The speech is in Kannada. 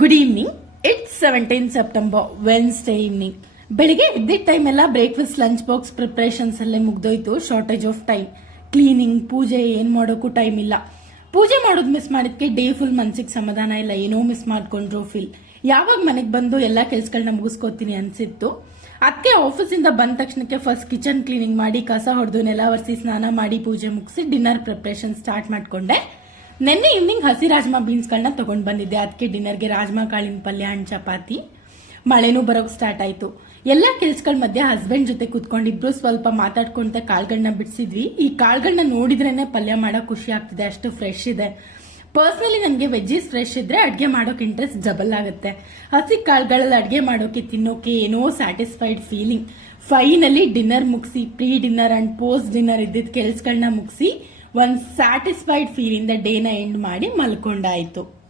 Good evening. It's 17 September Wednesday evening. ಬೆಳಿಗ್ಗೆ ಎದ್ದಿದ್ದ ಟೈಮ್ ಎಲ್ಲ ಬ್ರೇಕ್ಫಾಸ್ಟ್ ಲಂಚ್ ಬಾಕ್ಸ್ ಪ್ರಿಪರೇಷನ್ಸ್ ಅಲ್ಲೇ ಮುಗ್ದೋಯ್ತು. Shortage of time. ಕ್ಲೀನಿಂಗ್, ಪೂಜೆ ಏನ್ ಮಾಡೋಕ್ಕೂ ಟೈಮ್ ಇಲ್ಲ. ಪೂಜೆ ಮಾಡೋದು ಮಿಸ್ ಮಾಡಿದ್ಕೆ ಡೇ ಫುಲ್ ಮನ್ಸಿಗೆ ಸಮಾಧಾನ ಇಲ್ಲ. ಏನೋ ಮಿಸ್ ಮಾಡ್ಕೊಂಡ್ರು ಫೀಲ್. ಯಾವಾಗ ಮನೆಗೆ ಬಂದು ಎಲ್ಲಾ ಕೆಲ್ಸಗಳನ್ನ ಮುಗಿಸ್ಕೋತೀನಿ ಅನ್ಸಿತ್ತು. ಅದಕ್ಕೆ ಆಫೀಸಿಂದ ಬಂದ ತಕ್ಷಣಕ್ಕೆ ಫಸ್ಟ್ ಕಿಚನ್ ಕ್ಲೀನಿಂಗ್ ಮಾಡಿ, ಕಸ ಹೊಡೆದು, ನೆಲ ಒರೆಸಿ, ಸ್ನಾನ ಮಾಡಿ, ಪೂಜೆ ಮುಗಿಸಿ ಡಿನ್ನರ್ ಪ್ರಿಪರೇಷನ್ ಸ್ಟಾರ್ಟ್ ಮಾಡ್ಕೊಂಡೆ. ನಿನ್ನೆ ಈವ್ನಿಂಗ್ ಹಸಿ ರಾಜ್ಮಾ ಬೀನ್ಸ್ಗಳನ್ನ ತಗೊಂಡ್ ಬಂದಿದ್ದೆ. ಅದಕ್ಕೆ ಡಿನ್ನರ್ಗೆ ರಾಜ್ಮಾ ಕಾಳಿನ ಪಲ್ಯ ಅಂಡ್ ಚಪಾತಿ. ಮಳೆನೂ ಬರೋಕ್ ಸ್ಟಾರ್ಟ್ ಆಯ್ತು. ಎಲ್ಲಾ ಕೆಲ್ಸಗಳ ಮಧ್ಯೆ ಹಸ್ಬೆಂಡ್ ಜೊತೆ ಕುತ್ಕೊಂಡಿಬ್ರು ಸ್ವಲ್ಪ ಮಾತಾಡ್ಕೊಂತ ಕಾಳುಗಳನ್ನ ಬಿಡಿಸಿದ್ವಿ. ಈ ಕಾಳುಗಳನ್ನ ನೋಡಿದ್ರೇನೆ ಪಲ್ಯ ಮಾಡಕ್ ಖುಷಿ ಆಗ್ತಿದೆ, ಅಷ್ಟು ಫ್ರೆಶ್ ಇದೆ. ಪರ್ಸನಲಿ ನನಗೆ ವೆಜ್ಜೀಸ್ ಫ್ರೆಶ್ ಇದ್ರೆ ಅಡ್ಗೆ ಮಾಡೋಕೆ ಇಂಟ್ರೆಸ್ಟ್ ಡಬಲ್ ಆಗುತ್ತೆ. ಹಸಿ ಕಾಳುಗಳಲ್ಲಿ ಅಡ್ಗೆ ಮಾಡೋಕೆ, ತಿನ್ನೋಕೆ ಏನೋ ಸ್ಯಾಟಿಸ್ಫೈಡ್ ಫೀಲಿಂಗ್. ಫೈನಲಿ ಡಿನ್ನರ್ ಮುಗಿಸಿ, pre dinner and post dinner ಇದ್ದಿದ್ದ ಕೆಲ್ಸಗಳನ್ನ ಮುಗಿಸಿ ಒಂದ್ ಸ್ಯಾಟಿಸ್ಫೈಡ್ ಫೀಲ್ ಇಂದ ಡೇನ ಎಂಡ್ ಮಾಡಿ ಮಲ್ಕೊಂಡಾಯ್ತು.